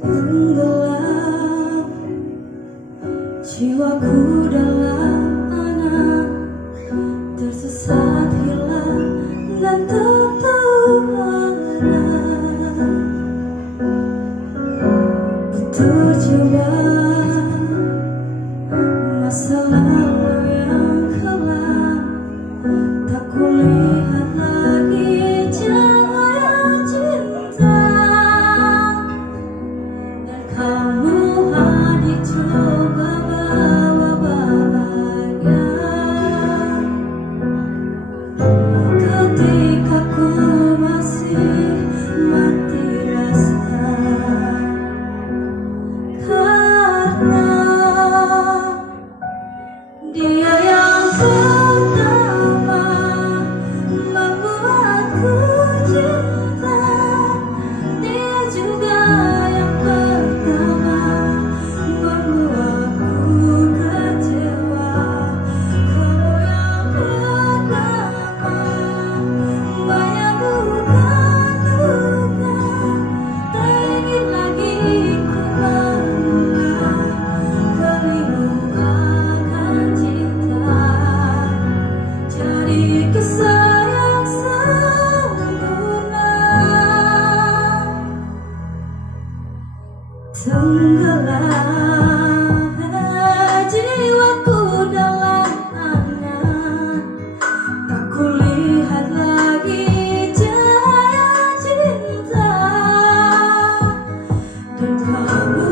Tenggelam jiwaku dalam angan, tersesat hilang dan tak tahu arah. Terjebak masa lalu yang kelam, tak kulihat lagi cahaya cinta. Dan kamu hadir coba bawa bahagia ketika ku masih mati rasa. Karena dia yang pertama membuatku cinta, dia juga yang pertama membuatku kecewa. Kau yang pertama menyembuhkan luka, tak ingin lagi ku mengulang keliru akan cinta. Jadi kisah yang sempurna. Tenggelam jiwaku dalam angan, tak kulihat lagi cahaya cinta. Dan kamu